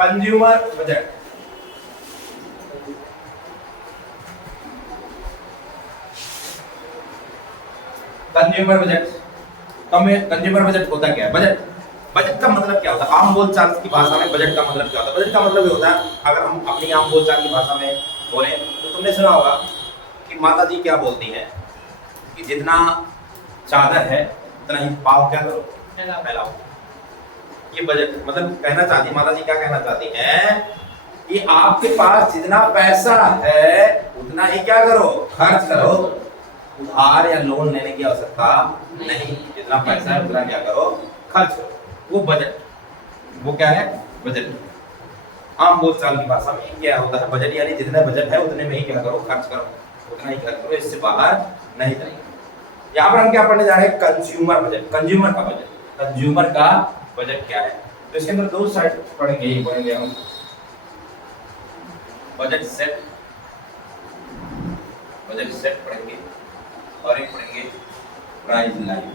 Consumer budget. Consumer budget consumer budget होता क्या है? बजट का मतलब क्या होता है? आम बोलचाल की भाषा में बजट का मतलब क्या होता है? बजट का मतलब ये होता है, अगर हम अपनी आम बोलचाल की भाषा में बोले तो तुमने सुना होगा कि माता जी क्या बोलती हैं कि जितना चादर है उतना ही पाव क्या करो, फैलाओ। ये बजट मतलब कहना चाहती, माता जी क्या कहना चाहती हैं कि आपके पास जितना पैसा है उतना ही क्या करो, खर्च करो। उधार या लोन लेने की आवश्यकता नहीं, जितना पैसा है उतना क्या करो, खर्च करो। वो बजट, वो क्या है? बजट। आम बोलचाल की भाषा में क्या होता है? बजट यानी जितना बजट है उतने में ही क्या करो, खर्च करो, उतना ही खर्च करो, इससे बाहर नहीं जाइए। यहाँ पर हम क्या पढ़ने जा रहे हैं? कंज्यूमर बजट, कंज्यूमर का बजट। कंज्यूमर का बजट क्या है? तो इसके अंदर दो साइड पढ़ेंगे हम, बजट सेट पढ़ेंगे और एक पढ़ेंगे प्राइस लाइन।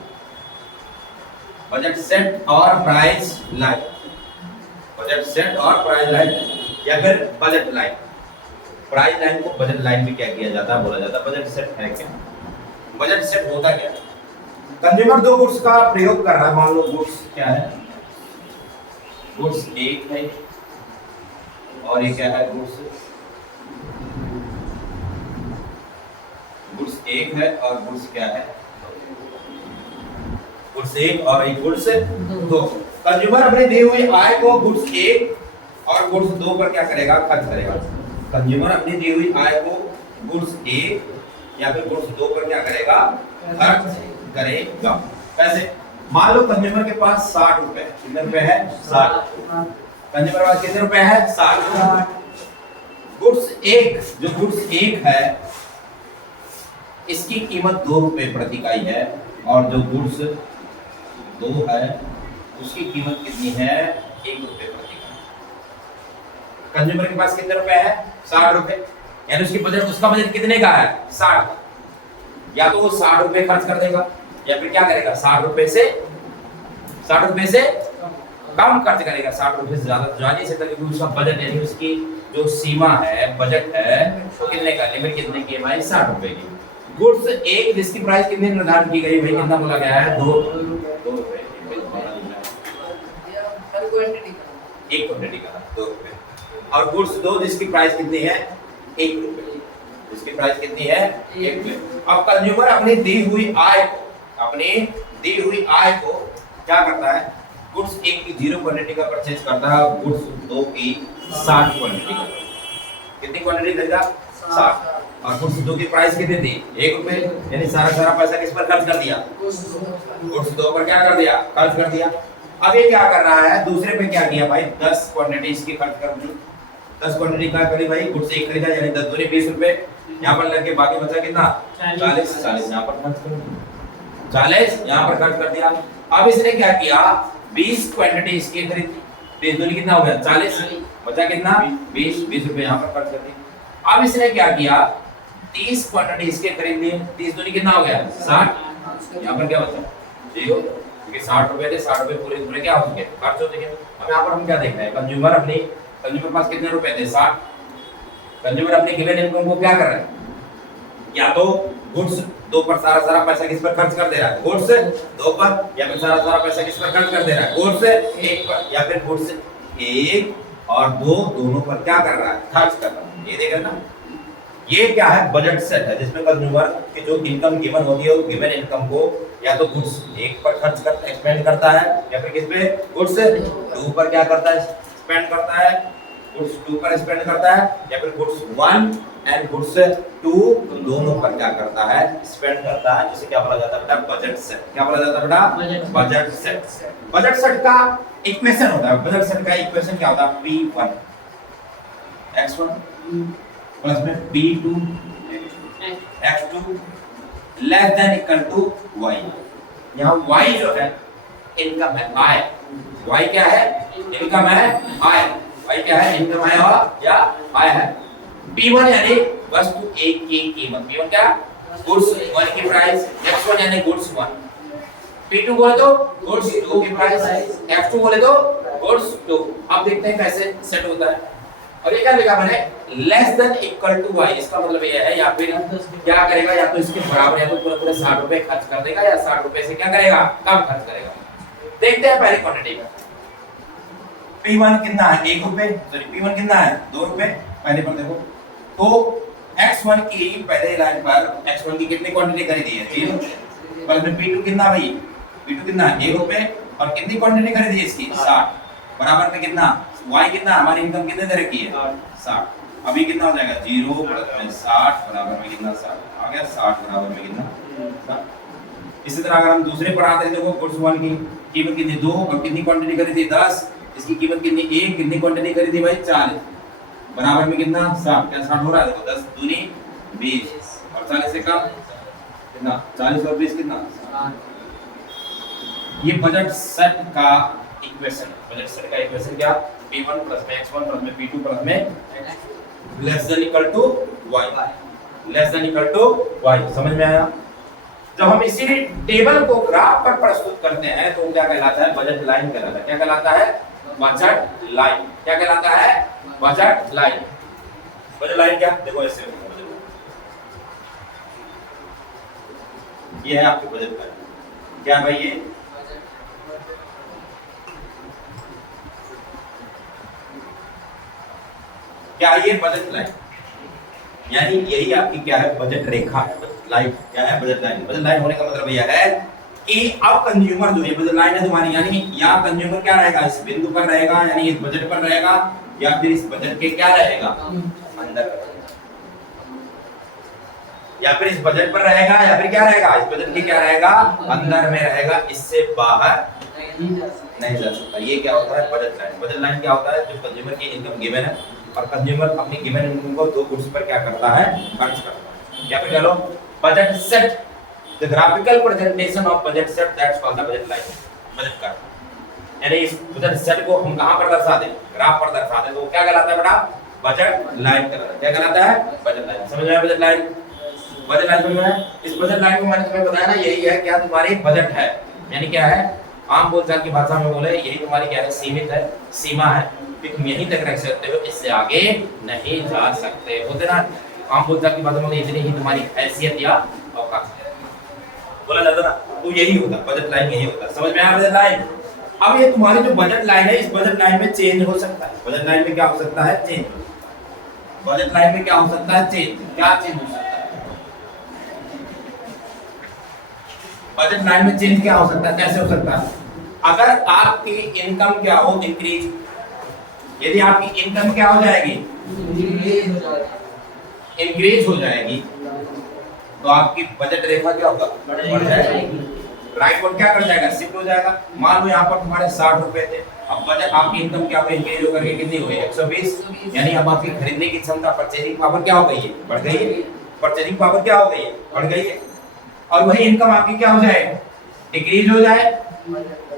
बजट सेट और प्राइस लाइन, बजट सेट और प्राइस लाइन या फिर बजट लाइन। प्राइस लाइन को बजट लाइन में क्या किया जाता है, बोला जाता है बजट सेट है क्या? बजट सेट होता क्या? कंज्यूमर दो गुड्स का प्रयोग कर रहा है, मान लो गुड्स क्या है, गुड्स एक है और ये क्या है, गुड्स एक है और गुड्स क्या है, गुड्स एक और एक गुड्स दो। कंज्यूमर अपने दी हुई आय को गुड्स एक और गुड्स दो पर क्या करेगा, खर्च करेगा। कंज्यूमर अपनी दी हुई आय को गुड्स एक या फिर गुड्स दो पर क्या करेगा, खर्च करेगा। पैसे मान लो कंज्यूमर के पास 60 रुपए, कितने रुपए है, 60। कंज्यूमर के पास कितने रुपए है, 60। गुड्स एक, जो गुड्स एक है इसकी कीमत 2 रुपए प्रति इकाई है और जो गुड्स दो है उसकी कीमत कितनी है, 1 रुपए प्रति इकाई। कंज्यूमर के पास कितने रुपए है, 60 रुपए, यानी उसकी बजट, उसका बजट कितने का है, 60। या तो वो 60 रुपए खर्च कर देगा या फिर क्या करेगा, 60 रुपए से कम खर्च करेगा। 60 रुपए से ज्यादा जा नहीं सकता क्योंकि उसका बजट यानी उसकी जो सीमा है, बजट है, वो कितने का, लिमिट कितने की है भाई, 60 रुपए की। गुड्स एक जिसकी प्राइस कितनी निर्धारित की गई भाई, कितना बोला गया है, 2 रुपए। एक क्वांटिटी का 2 रुपए। और गुड्स दो जिसकी प्राइस कितनी है, 1 रुपए, जिसकी प्राइस कितनी है, 1 रुपए। अब कंज्यूमर अपनी दी हुई आय को क्या करता है, गुड्स एक की 0 क्वांटिटी का परचेज करता है, गुड्स दो की 60 क्वांटिटी का। कितनी क्वांटिटी देगा, 60। और गुड्स दो की प्राइस कितनी थी, 1 रुपए, यानी सारा पैसा किस पर खर्च कर दिया, गुड्स दो पर क्या कर दिया, खर्च कर दिया। अब ये क्या कर रहा है, दूसरे पे क्या किया भाई, 10 क्वांटिटी इसकी खर्च कर दी। 10 क्वांटिटी क्या करी भाई, गुड्स एक खरीदा यानी 10 दूनी 20 रुपए, यहाँ पर लग के बाकी बचा कितना, 40 यहाँ पर खर्च कर दिया, 40 यहाँ पर खर्च कर दिया। अब इसने क्या किया, 20 क्वांटिटी इसकी खरीदी, 20 दूनी कितना हो गया, 40, बचा कितना, 20 रुपए यहाँ पर खर्च कर दिया। अब इसने क्या किया, 30 क्वांटिटी इसके खरीद लिए, 30 दूनी कितना हो गया, 60, यहाँ पर क्या बचा, 0, क्योंकि 60 रुपए थे, 60 रुपए पूरे क्या हो चुके, खर्च हो चुके। अब यहाँ पर हम क्या देख रहे हैं, कंज्यूमर पास कितने रुपए थे, 60। कंज्यूमर अपनी गिवन इनकम को क्या कर रहा है, या तो गुड्स दो पर सारा पैसा किस पर खर्च कर दे रहा है, गुड्स दो पर, या फिर सारा पैसा किस पर खर्च कर दे रहा है, गुड्स एक पर, या फिर गुड्स एक और दो दोनों पर क्या कर रहा है, खर्च कर रहा है। ये देख रहे ना, ये क्या है, बजट सेट है जिसमें कंज्यूमर की जो इनकम गिवन होती है, वो गिवन इनकम को या तो गुड्स एक पर खर्च करता है, स्पेंड करता है, या फिर किस पे, गुड्स दो पर क्या करता है, स्पेंड करता है, गुड्स 2 पर स्पेंड करता है, या फिर गुड्स 1 एंड गुड्स 2 दोनों पर क्या करता है, स्पेंड करता है, जिसे क्या बोला जाता है बेटा, बजट सेट। क्या बोला जाता है बेटा, बजट सेट। बजट सेट का इक्वेशन होता है, बजट सेट का इक्वेशन क्या होता है, P1 x1 प्लस में P2 x2 less than equal to y। यहाँ y जो है इनकम है, आय। y क्या है, इनकम है, आय। y क्या है, इनकम है और या आय है। P1 यानी वस्तु एक की कीमत, P1 क्या, गुड्स 1 की प्राइस, x1 यानी गुड्स 1, P2 बोले तो गुड्स 2 की प्राइस, x2 बोले तो गुड्स टू, अब देखते हैं कैसे सेट होता है। और ये क्या लिखा मैंने, less than equal to y, इसका मतलब ये है या फिर क्या करेगा, या तो इसके बराबर या तो पूरे पूरे 60 रुपए खर्च कर देगा, या 60 रुपए से क्या करेगा, कम खर्च करेगा। देखते हैं पहली क्वांटिटी का। P1 कितना है, 1 रुपए, सॉरी P1 कितना है, 2 रुपए। पहले पर देखो तो X1 की पहले लाइन पर X1 की कितनी क्वांटिटी खरीदी है, 0। पर P2 कितना भाई, P2 कितना है, 1 रुपए, और कितनी क्वांटिटी खरीदी है इसकी, 60। बराबर में कितना, y कितना, हमारी इनकम कितने तरह की है, 60। अभी कितना हो जाएगा, 0 प्लस में 60 बराबर में कितना, 60 आ गया, 60 बराबर में कितना, 60। इसी तरह अगर हम दूसरे पर आते हैं, देखो गुड्स 1 की कीमत कितनी, 2, और कितनी क्वांटिटी खरीदी, 10, इसकी कीमत कितनी, 1, कितनी क्वांटिटी खरीदी भाई, 40, बराबर में कितना, 60। क्या 60 हो रहा है, देखो 10 दूनी 20, और 40 से कम कितना, 40 और 20 कितना। ये बजट सेट का इक्वेशन, बजट सेट का इक्वेशन क्या, P1 प्लस में X1 प्लस में P2 प्लस में less than equal to y, less than equal to y। समझ में आया। जब हम इसी टेबल को ग्राफ पर प्रस्तुत करते हैं तो क्या कहलाता है, बजट लाइन कहलाता है। क्या कहलाता है, बजट लाइन। क्या कहलाता है, बजट लाइन। बजट लाइन क्या, देखो ऐसे ये है आपकी बजट लाइन। क्या भाई, ये क्या, ये बजट लाइन, यानी यही आपकी क्या है, बजट रेखा है, बजट लाइन। क्या है, बजट लाइन। बजट लाइन होने का मतलब यह है कि अब कंज्यूमर जो, ये बजट लाइन है तुम्हारी, यानी यहाँ कंज्यूमर क्या रहेगा, इस बिंदु पर रहेगा, यानी इस बजट पर रहेगा, या फिर इस बजट के क्या रहेगा, अंदर, या फिर इस बजट पर रहेगा, या फिर क्या रहेगा, इस बजट के क्या रहेगा, अंदर में रहेगा, इससे बाहर नहीं जा सकता। ये क्या होता है, बजट लाइन। बजट लाइन क्या होता है, जो कंज्यूमर की इनकम गिवन है और कंज्यूमर अपनी गिवन इनकम को 2 गुड्स पर क्या करता है, खर्च करता है। या फिर कह low budget set, the graphical presentation of budget set, that's called the budget line. Budget का यानी इस बजट सेट को हम कहां पर दर्शा दें, ग्राफ पर दर्शा दें, तो क्या कहलाता है बेटा, बजट लाइन कहलाता है। क्या कहलाता है, बजट लाइन। समझ में आया बजट लाइन। बजट लाइन समझ में आया। इस बजट लाइन को मैंने तुम्हें बताया ना, यही है क्या, तुम्हारी बजट है, यानी क्या है, आम बोलचाल की भाषा में बोले यही तुम्हारी क्या है, सीमित है, सीमा है कि तुम यहीं तक रख सकते हो, इससे आगे नहीं जा सकते। होते ना आम बोलचाल की भाषा में, इतनी ही तुम्हारी हैसियत या औकात है, बोला जाता ना, तो यही होता बजट लाइन, यही होता। समझ में आया बजट लाइन। अब ये तुम्हारी जो बजट लाइन है, इस बजट लाइन में चेंज हो सकता है। बजट लाइन में क्या हो सकता है, चेंज। बजट लाइन में क्या हो सकता है, चेंज। क्या चेंज हो सकता है, बजट लाइन में चेंज क्या हो सकता है, कैसे हो सकता है, अगर आपकी इनकम क्या हो, इंक्रीज, यदि आपकी इनकम क्या हो जाएगी, इंक्रीज हो जाएगी, तो आपकी बजट रेखा क्या होगा, बढ़ जाएगी। राइट वर्ड क्या कर जाएगा, शिफ्ट हो जाएगा। मान लो यहाँ पर तुम्हारे 60 रुपए थे, अब बजट आपकी इनकम क्या हुई, इंक्रीज होकर के कितनी हुई, 120, यानी अब आपकी खरीदने की क्षमता, परचेजिंग पावर क्या हो गई है, बढ़ गई है। परचेजिंग पावर क्या हो गई है, बढ़ गई है। और वही इनकम आपकी क्या हो जाए, डिक्रीज हो जाए,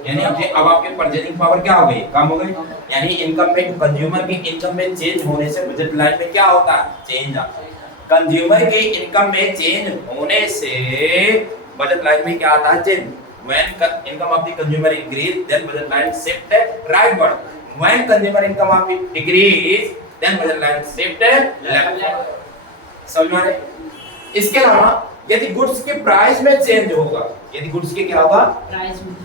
यानी अब आपके परचेजिंग पावर क्या हो गई, कम हो गई। यानी इनकम में, कंज्यूमर की इनकम में चेंज होने से बजट लाइन में क्या होता है, चेंज आता है। कंज्यूमर के इनकम में चेंज होने से बजट लाइन में क्या आता है, change. When income of the consumer increase, then budget line shift rightward. When consumer income of the decrease, then budget line shift leftward. समझ में आ रहा है? इसके अलावा यदि गुड्स के प्राइस में चेंज होगा, यदि गुड्स के क्या होगा, प्राइस में,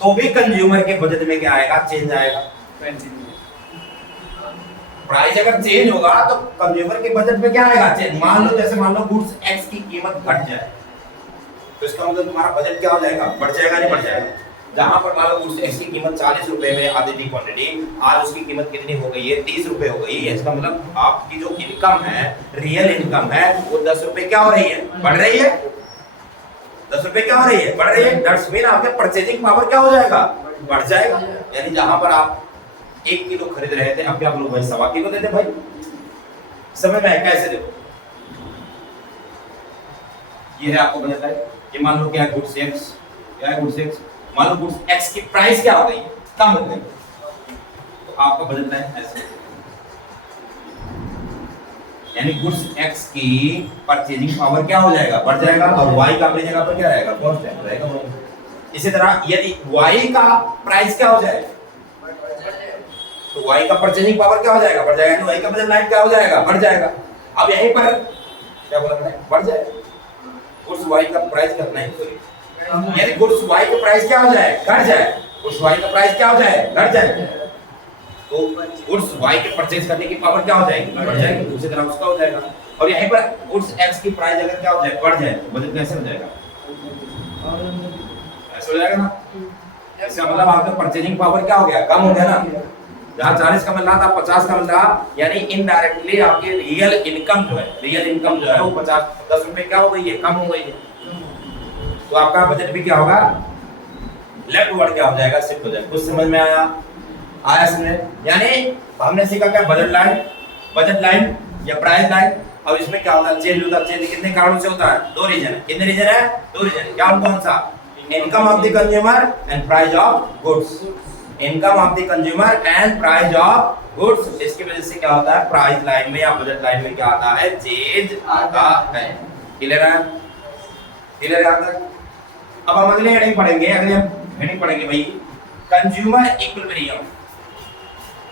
तो भी कंज्यूमर के बजट में क्या आएगा, चेंज आएगा। प्राइस अगर चेंज होगा तो कंज्यूमर के बजट में क्या आएगा, चेंज। मान लो जैसे मान लो गुड्स एक्स की कीमत घट जाए, तो इसका मतलब तुम्हारा बजट क्या हो जाएगा, बढ़ जाएगा, नहीं बढ़ जाएगा। जहां पर मान लो गुड्स एक्स की कीमत 40 रुपए में आधी थी क्वांटिटी, आज उसकी कीमत कितनी हो गई है, 30 रुपए हो गई है। इसका मतलब आपकी जो इनकम है, रियल इनकम है, वो 10 रुपए क्या हो रही है, बढ़ रही है। 10 रुपए क्या हो रही है, बढ़ रही है। दैट्स मीन आपके परचेजिंग पावर क्या हो जाएगा, बढ़ जाएगा। यानी जहां पर आप 1 किलो खरीद रहे थे, अब क्या आप लोग भाई 1.25 किलो देते भाई। समझ में आया कैसे, देखो ये है आपको बजट लाइन। ये मान लो क्या है, गुड्स एक्स, क्या है गुड्स एक्स, मान लो गुड्स एक्स की प्राइस क्या हो गई, कम हो गई, तो आपका बजट लाइन ऐसे, यानी गुड्स एक्स की परचेजिंग पावर क्या हो जाएगा, बढ़ जाएगा, और वाई का अपनी जगह पर क्या रहेगा, कांस्टेंट रहेगा। इसी तरह यदि वाई का प्राइस क्या हो जाए, तो y का परचेजिंग पावर क्या हो जाएगा, बढ़ जाएगा, यानी y का बजट लाइन क्या हो जाएगा, बढ़ जाएगा। अब यहीं पर क्या बोला मैंने, बढ़ जाएगा, गुड्स y का प्राइस कितना है, सॉरी, यानी गुड्स y का प्राइस क्या हो जाए, घट जाए, गुड्स y का प्राइस क्या हो जाए, घट जाए, तो गुड्स y के परचेज करने की पावर क्या हो जाएगी, बढ़ जाएगी, दूसरी तरफ उसका हो जाएगा। और यहीं पर गुड्स x की प्राइस अगर क्या हो जाए, बढ़ जाए, तो बजट कैसे हो जाएगा, ऐसे हो जाएगा ना। इसका मतलब आपका परचेजिंग पावर क्या हो गया, कम हो गया ना। जहाँ 40 का मिल रहा था 50 का मिल रहा, यानी इनडायरेक्टली आपके रियल इनकम जो है वो 10 रुपए क्या हो गई है, कम हो गई है। तो आपका बजट भी क्या होगा, लेफ्ट वर्ड क्या हो जाएगा, शिफ्ट हो जाएगा। कुछ समझ में आया समझ। यानी हमने सीखा क्या, बजट लाइन या प्राइस लाइन। अब इसमें क्या होता है, चेंज होता है। चेंज कितने कारणों से होता है, दो रीजन है। कितने रीजन है, दो रीजन। क्या, कौन सा, income of the consumer and price of goods. Income of the consumer and price of goods. इसकी वजह से क्या होता है, प्राइस लाइन में या बजट लाइन में क्या आता है, चेंज आता है। क्लियर है, क्लियर है यहाँ तक। अब हम अगले हेडिंग पढ़ेंगे, भाई, कंज्यूमर इक्विलिब्रियम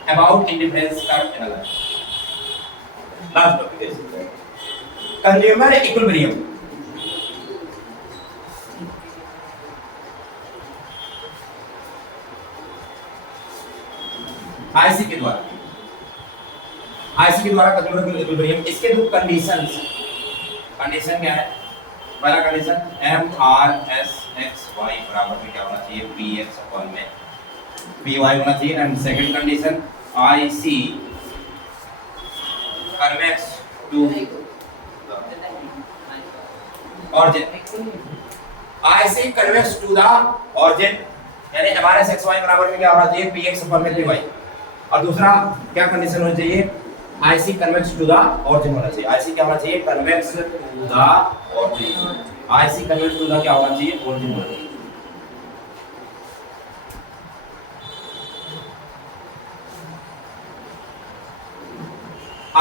अबाउट इंडिफरेंस का एनालिसिस। लास्ट टॉपिक है कंज्यूमर इक्विलिब्रियम। आईसी के द्वारा कंज्यूमर इक्विलिब्रियम, इसके दो कंडीशन क्या है। पहला कंडीशन MRSXY बराबर में क्या होना चाहिए, PX अपॉन में PY होना चाहिए। And second condition IC convex to origin, IC convex to the origin, यानी MRSXY बराबर में क्या होना चाहिए, PX अपॉन में PY। और दूसरा क्या कंडीशन होनी चाहिए, IC convex to the origin होना चाहिए। IC क्या होना चाहिए, convex to the origin. IC convex to the क्या होना चाहिए, ऑरिजिन होना चाहिए।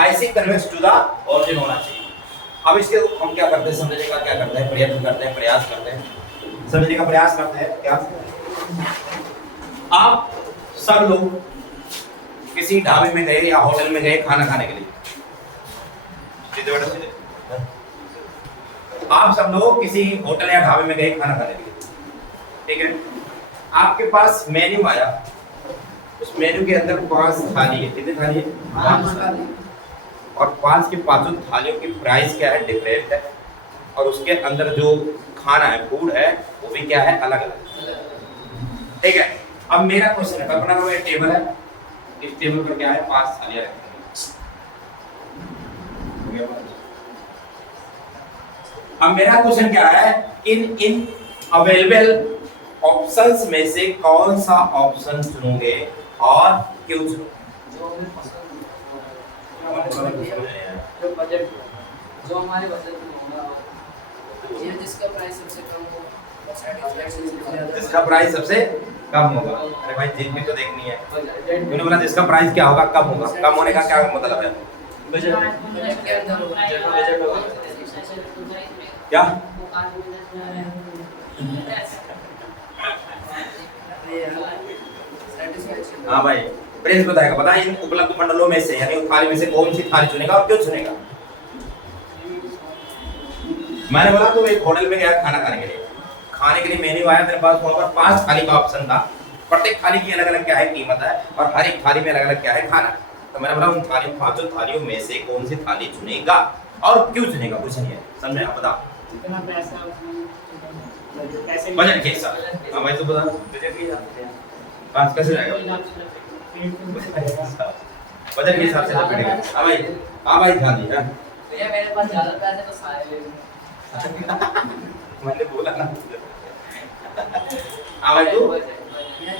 IC convex to the origin होना चाहिए। अब इसके हम क्या करते हैं, समझने का क्या करते हैं, प्रयास करते हैं समझने का प्रयास करते हैं। क्या, आप सब लोग किसी ढाबे में गए या होटल में गए खाना खाने के लिए, सीधे बेटा सीधे, आप सब लोग किसी होटल या ढाबे में गए खाना खाने के लिए, ठीक है। आपके पास मेन्यू आया, उस मेन्यू के अंदर 5 थाली है। कितनी थाली है, 5 थाली। और 5 की 5 थालियों की प्राइस क्या है, डिफरेंट है। और उसके अंदर जो खाना है, फूड है, वो भी क्या है, अलग अलग, ठीक है। अब मेरा क्वेश्चन है, कल्पना करो एक टेबल है, इस टेबल पर क्या है, 5 थालियां रखी हैं। अब मेरा क्वेश्चन क्या है, इन अवेलेबल ऑप्शंस में से कौन सा ऑप्शन चुनोगे और क्यों चुनोगे। जो हमारे बजट में होगा, ये जिसका प्राइस सबसे कम हो, जिसका प्राइस सबसे कम होगा। अरे भाई जिन भी तो देखनी है, उन्होंने बोला जिसका प्राइस क्या होगा, कम होगा। कम होने का क्या मतलब है, बजट के अंदर होगा, बजट होगा क्या, हाँ भाई प्रिंस बताएगा। बता, इन उपलब्ध मंडलों में से यानी थाली में से कौन सी थाली चुनेगा और क्यों चुनेगा। मैंने बोला तुम एक होटल में गया खाना खाने के लिए मेन्यू आया, तेरे पास वहां पर 5 थाली का ऑप्शन था। प्रत्येक थाली की अलग अलग क्या है कीमत है, और हर एक थाली में अलग अलग क्या है खाना। तो मैंने बोला उन 5 थालियों में से कौन सी थाली चुनेगा और क्यों चुनेगा, कुछ नहीं है, समझे आप, बता। बजट के हिसाब से। हाँ भाई तो बता, बजट के हिसाब से 5 कैसे जाएगा, बजट के हिसाब से तो बैठेगा। हाँ भाई ध्यान दिया भैया, मेरे पास ज्यादा पैसे तो सारे ले लो। मैंने बोला ना। हाँ भाई तो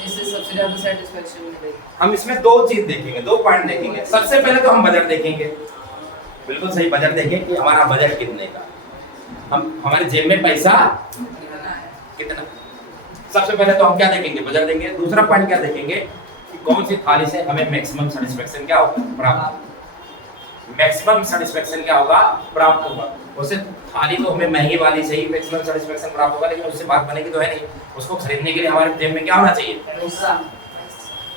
जिससे सबसे ज्यादा सैटिस्फैक्शन मिलेगी। हम इसमें 2 चीज देखेंगे, 2 पॉइंट देखेंगे। सबसे पहले तो हम बजट देखेंगे, बिल्कुल सही बजट देखेंगे कि हमारा बजट कितने का, हम हमारे जेब में पैसा कितना। सबसे पहले तो हम क्या देखेंगे, बजट देखेंगे। दूसरा पॉइंट क्या देखेंगे कि कौन सी थाली से हमें मैक्सिमम सेटिस्फैक्शन क्या होगा, प्राप्त, मैक्सिमम सेटिस्फैक्शन क्या होगा, प्राप्त होगा। उससे थाली तो हमें महंगी वाली से ही मैक्सिमम सेटिस्फैक्शन प्राप्त होगा, लेकिन उससे बात बनेगी तो है नहीं। उसको खरीदने के लिए हमारे जेब में क्या होना चाहिए,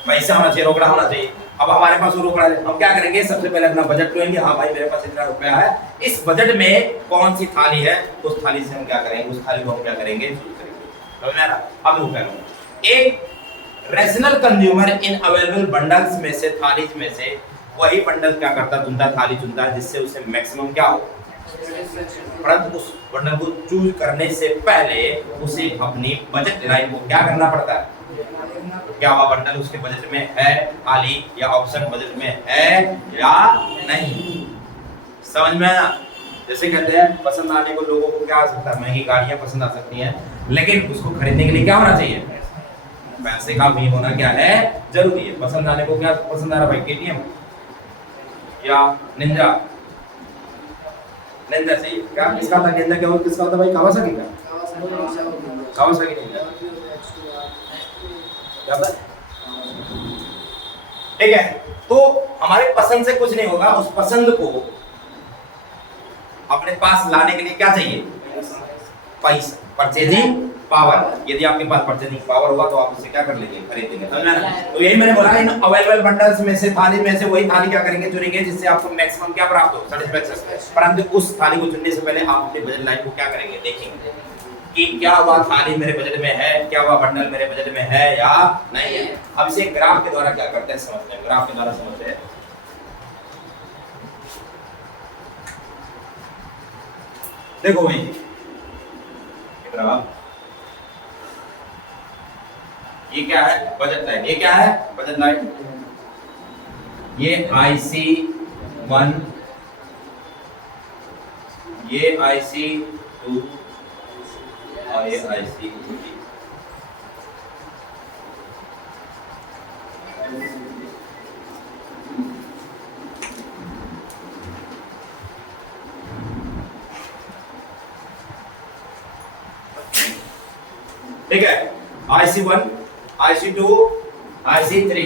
पैसा होना चाहिए, रोकड़ा होना चाहिए। अब हमारे पास वो रुपया है, हम क्या करेंगे, सबसे पहले अपना बजट लेंगे। हाँ भाई मेरे पास इतना रुपया है, इस बजट में कौन सी थाली है, उस थाली से हम क्या करेंगे, उस थाली को हम क्या करेंगे, चूज करेंगे। समझ में आ रहा? अब रुपया एक rational consumer in available bundles में से, थाली में से वही बंडल क्या करता, चुनता, थाली चुनता है जिससे उसे मैक्सिमम क्या हो, परंतु उस बंडल को चूज करने से पहले उसे अपनी बजट लाइन को क्या करना पड़ता है, क्या वह बंडल उसके बजट में है, थाली या ऑप्शन बजट में है या नहीं। समझ में आया? जैसे कहते हैं पसंद आने को लोगों को क्या आ सकता है, महंगी गाड़ियां पसंद आ सकती हैं, लेकिन उसको खरीदने के लिए क्या होना चाहिए, पैसे का भी होना क्या है, जरूरी है। पसंद आने को क्या पसंद आ रहा भाई, केटीएम या निंजा, निंजा सही क्या, किसका था निंजा, क्या किसका होता भाई, कावासाकी का, कावासाकी निंजा, क्या था? ठीक है, तो हमारे पसंद से कुछ नहीं होगा, उस पसंद को अपने पास लाने के लिए क्या चाहिए, पैसा, परचेजिंग पावर। यदि आपके पास परचेजिंग पावर होगा तो आप उसे क्या कर लेंगे, खरीद लेंगे। समझ में? तो यही मैंने बोला, इन अवेलेबल बंडल्स में से, थाली में से वही थाली क्या करेंगे, चुनेंगे जिससे आपको मैक्सिमम क्या प्राप्त हो, सेटिस्फैक्शन। परंतु उस थाली को चुनने से पहले आप अपने बजट लाइन को क्या करेंगे, देखेंगे कि क्या वह थाली मेरे बजट में है, क्या वह बंडल मेरे बजट में है या नहीं है। अब इसे ग्राफ के द्वारा क्या करते हैं, समझते हैं, ग्राफ के द्वारा समझते हैं। देखो भाई ग्राफ, ये क्या है, बजट लाइन, ये क्या है, बजट लाइन, ये IC1, ये IC2 और ये IC3। ठीक है, IC1, IC2, IC3।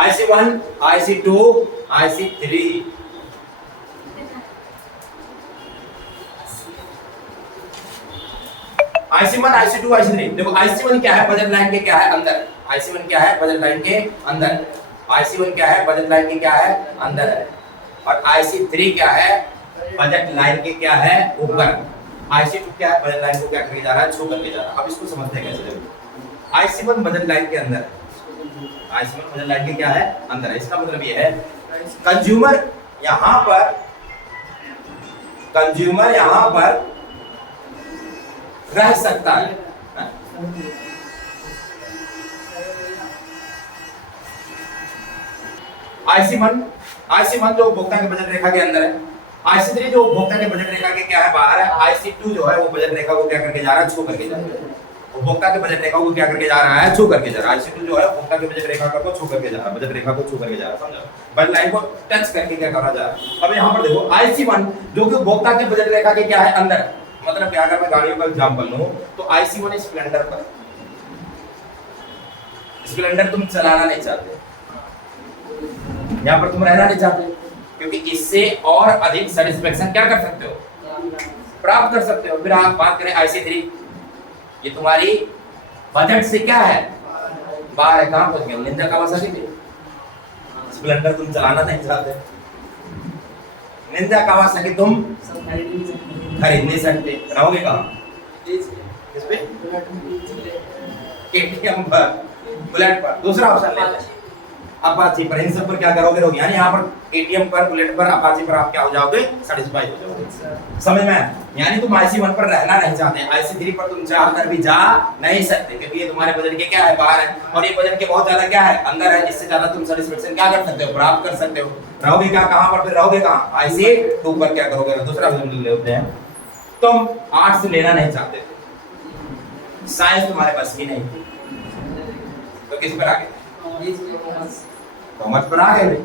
IC1, IC2, IC3। IC1, IC2, IC3। देखो IC1 क्या है, बजट लाइन के क्या है, अंदर। IC1 क्या है, बजट लाइन के अंदर। IC1 क्या है, बजट लाइन के क्या है, अंदर है। और IC3 क्या है, बजट लाइन के क्या है, ऊपर। IC2 क्या है, बजट लाइन को क्या करके जा रहा है, छू करके जा रहा है। अब इसको समझते हैं कैसे। देखो IC1 बजट लाइन के अंदर है, IC1 बजट लाइन के क्या है, अंदर है। इसका मतलब ये है कंज्यूमर यहां पर, कंज्यूमर यहां पर रह सकता है। IC1 जो उपभोक्ता के बजट रेखा के अंदर है, IC3 जो उपभोक्ता के बजट रेखा के क्या है, बाहर है। IC2 जो है वो बजट रेखा को क्या करके जा रहा है, छू करके जा रहा है। उपभोक्ता के बजट रेखा को क्या करके जा रहा है, छू करके जा रहा है। IC2 जो है उपभोक्ता के बजट रेखा को छू करके जा रहा है, बजट रेखा को छू करके जा रहा है। समझो, बजट लाइन को टच करके क्या करा जा रहा है। अब यहां पर देखो IC1 जो कि उपभोक्ता के बजट रेखा के क्या है, अंदर। मतलब क्या, अगर मैं गाड़ियों का एग्जांपल लूं तो IC1 स्प्लेंडर पर, स्प्लेंडर तुम चलाना नहीं चाहते, यहाँ पर तुम रहना नहीं चाहते, क्योंकि इससे और अधिक सेटिस्फेक्शन क्या कर सकते हो, प्राप्त कर सकते हो। फिर आप बात करें IC3, ये तुम्हारी बजट से क्या है, बाहर है। कहां पहुंच गए, निंजा कावासाकी पे। स्प्लेंडर तुम चलाना नहीं चाहते, निंजा कावासाकी तुम खरीद नहीं सकते, रहोगे कहां, किस पे, केटीएम पर, बुलेट पर। दूसरा ऑप्शन ले लें, अपाची पर। इन सब पर क्या करोगे, रहोगे। यानी यहाँ पर केटीएम पर, बुलेट पर, अपाची पर आप क्या हो जाओगे, सेटिस्फाई हो जाओगे। समझ में? यानी तुम IC1 पर रहना नहीं चाहते, IC3 पर तुम चाह कर भी जा नहीं सकते, क्योंकि ये तुम्हारे बजट के क्या है, बाहर है, और ये बजट के बहुत ज्यादा क्या है, अंदर है। इससे ज्यादा तुम सेटिस्फेक्शन क्या कर सकते हो, प्राप्त कर सकते हो। रहोगे क्या, कहां पर, फिर रहोगे कहां, IC2 पर क्या करोगे। दूसरा एग्जांपल लेते हैं, तुम आर्ट्स लेना नहीं चाहते थे, साइंस तुम्हारे पास ही नहीं थी, तो किस पर आ गए, कॉमर्स पर आ गए।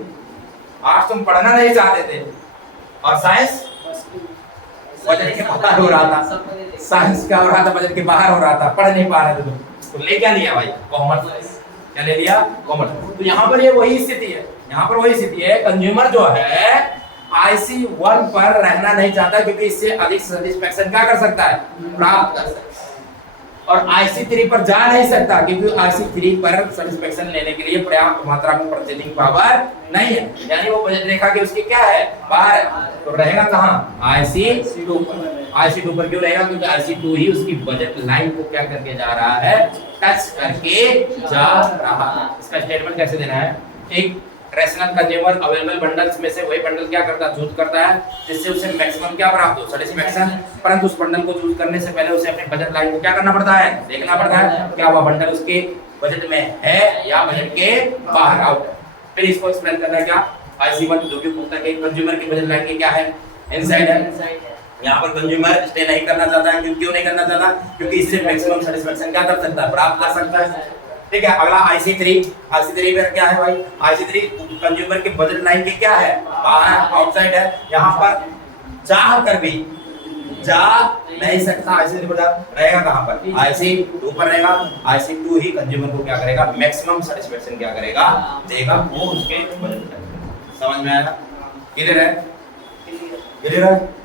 आर्ट्स तुम पढ़ना नहीं चाहते थे, और साइंस बजट के बाहर हो रहा था, साइंस क्या हो रहा था, बजट के बाहर हो रहा था, पढ़ नहीं पा रहे थे तुम, तो ले क्या लिया भाई, कॉमर्स। क्या ले लिया, कॉमर्स। तो यहाँ पर ये वही स्थिति है, यहाँ पर वही स्थिति है। कंज्यूमर जो है आईसी 1 पर रहना नहीं चाहता क्योंकि इससे अधिक सेटिस्फेक्शन क्या कर सकता है, प्राप्त कर सकता है। और आईसी 3 पर जा नहीं सकता क्योंकि आईसी 3 पर सेटिस्फेक्शन लेने के लिए पर्याप्त मात्रा में परचेजिंग पावर नहीं है, यानी वो बजट रेखा के उसके क्या है, बाहर है। तो रहेगा कहां, आईसी 2 पर। आईसी 2 पर क्यों रहेगा, क्योंकि आईसी 2 ही उसकी बजट लाइन को क्या करके जा रहा है, टच करके जा रहा है। इसका स्टेटमेंट कैसे देना है, एक रैशनल कंज्यूमर अवेलेबल बंडल्स में से वही बंडल क्या करता है, चूज करता है जिससे उसे मैक्सिमम क्या प्राप्त हो, सेटिस्फेक्शन। परंतु उस बंडल को चूज करने से पहले उसे अपनी बजट लाइन को क्या करना पड़ता है, देखना पड़ता है क्या वह बंडल उसके बजट में है या बजट के बाहर आउट। फिर इसको एक्सप्लेन करना है क्या, IC1 जो कि उपभोक्ता के कंज्यूमर की बजट लाइन की क्या है, इनसाइड है। यहाँ पर कंज्यूमर स्टे नहीं करना चाहता है, क्यों नहीं करना चाहता, क्योंकि इससे मैक्सिमम सेटिस्फेक्शन क्या कर सकता है, प्राप्त कर सकता है। ठीक है, अगला IC3 में क्या है भाई, IC3 कंज्यूमर के बजट लाइन की क्या है, बाहर आउटसाइड है। यहाँ पर चाह कर भी जा नहीं सकता, IC3 पर रहेगा कहाँ पर, IC2 पर रहेगा। IC2 ही कंज्यूमर को क्या करेगा, मैक्सिमम सेटिस्फेक्शन क्या करेगा, देगा, वो उसके बजट। समझ में आया, क्लियर है, क्लियर है।